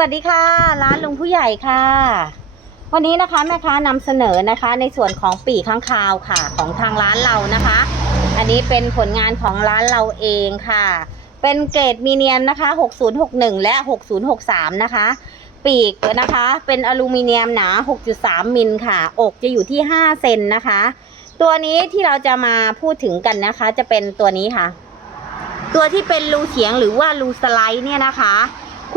วัสดีค่ะ ร้านลุงผู้ใหญ่ค่ะ วันนี้นะคะแม่ค้านำเสนอนะคะในส่วนของปีกข้างคาวค่ะ ของทางร้านเรานะคะ อันนี้เป็นผลงานของร้านเราเองค่ะ เป็นเกรดมีเนียมนะคะ 6061 และ 6063 นะคะ ปีกนะคะ เป็นอลูมิเนียมหนา 6.3 มิลค่ะ อกจะอยู่ที่ 5 เซนนะคะ ตัวนี้ที่เราจะมาพูดถึงกันนะคะ จะเป็นตัวนี้ค่ะ ตัวที่เป็นรูเฉียงหรือว่ารูสไลด์เนี่ยนะคะ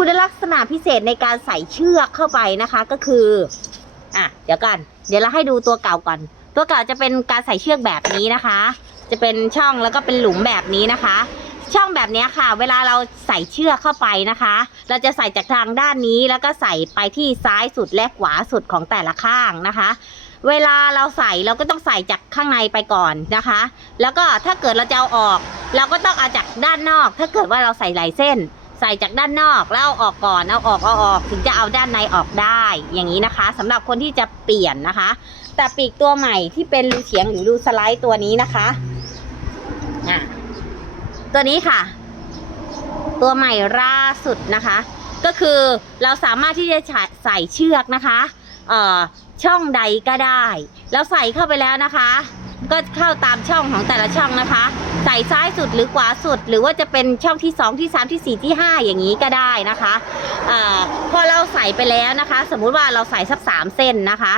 คุณลักษณะพิเศษในการใส่เชือกเข้าไปนะคะก็คืออะเดี๋ยวก่อนเดี๋ยวเราให้ดูตัวเก่าก่อน ตัวเก่าจะเป็นการใส่เชือกแบบนี้นะคะ จะเป็นช่องแล้วก็เป็นหลุมแบบนี้นะคะ ช่องแบบนี้ค่ะ เวลาเราใส่เชือกเข้าไปนะคะ เราจะใส่จากทางด้านนี้แล้วก็ใส่ไปที่ซ้ายสุดและขวาสุดของแต่ละข้างนะคะ เวลาเราใส่เราก็ต้องใส่จากข้างในไปก่อนนะคะ แล้วก็ถ้าเกิดเราจะเอาออก เราก็ต้องเอาจากด้านนอก ถ้าเกิดว่าเราใส่หลายเส้น ใส่จากด้านนอกแล้วเอาออกก่อนเอาออกเอาออกถึงจะเอาด้านในออกได้อย่างนี้นะคะสำหรับคนที่จะเปลี่ยนนะคะ แต่ปีกตัวใหม่ที่เป็นรูเฉียงหรือรูสไลด์ตัวนี้นะคะอะตัวนี้ค่ะ ตัวใหม่ล่าสุดนะคะ ก็คือเราสามารถที่จะใส่เชือกนะคะ เอ่อช่องใดก็ได้ แล้วใส่เข้าไปแล้วนะคะ ก็เข้าตามช่องของแต่ละช่องนะคะ ใส่ซ้ายสุดหรือขวาสุด หรือว่าจะเป็นช่องที่ 2 ที่ 3 ที่ 4 ที่ 5 อย่างนี้ก็ได้นะคะอพอเราใส่ไปแล้วนะคะ สมมุติว่าเราใส่สัก 3 เส้นนะคะ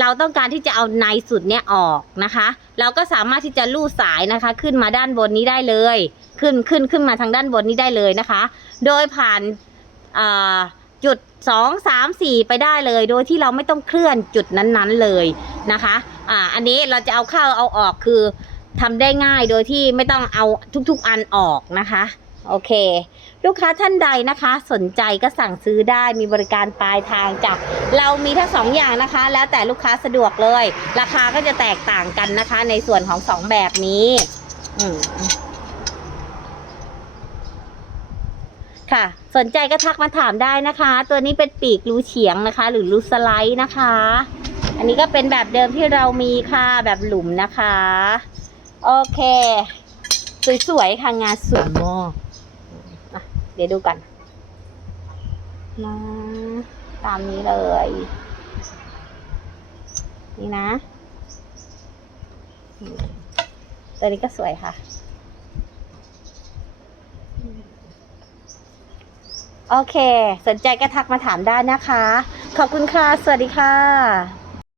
เราต้องการที่จะเอาในสุดเนี่ยออกนะคะ เราก็สามารถที่จะลูดสายนะคะ ขึ้นมาด้านบนนี้ได้เลย ขึ้นขึ้นขึ้นมาทางด้านบนนี้ได้เลยนะคะ โดยผ่านเอ่อจุด 2 3 4 ไปได้เลย โดยที่เราไม่ต้องเคลื่อนจุดนั้นๆเลยนะคะ อ่า อันนี้เราจะเอาเข้าเอาออกคือทำได้ง่ายโดยที่ไม่ต้องเอาทุกๆอันออกนะคะ โอเค ลูกค้าท่านใดนะคะ สนใจก็สั่งซื้อได้มีบริการปลายทางจากเรามีทั้งสองอย่างนะคะ แล้วแต่ลูกค้าสะดวกเลย ราคาก็จะแตกต่างกันนะคะ ในส่วนของสองแบบนี้อืมค่ะ สนใจก็ทักมาถามได้นะคะ ตัวนี้เป็นปีกรูเฉียงนะคะ หรือรูสไลด์นะคะ อันนี้ก็เป็นแบบเดิมที่เรามีค่ะแบบหลุมนะคะ โอเค สวยๆค่ะงานสวยมากอะเดี๋ยวดูกันนะตามนี้เลย นี่นะอืมตัวนี้ก็สวยค่ะ โอเค สนใจก็ทักมาถามได้นะคะ ขอบคุณค่ะ สวัสดีค่ะ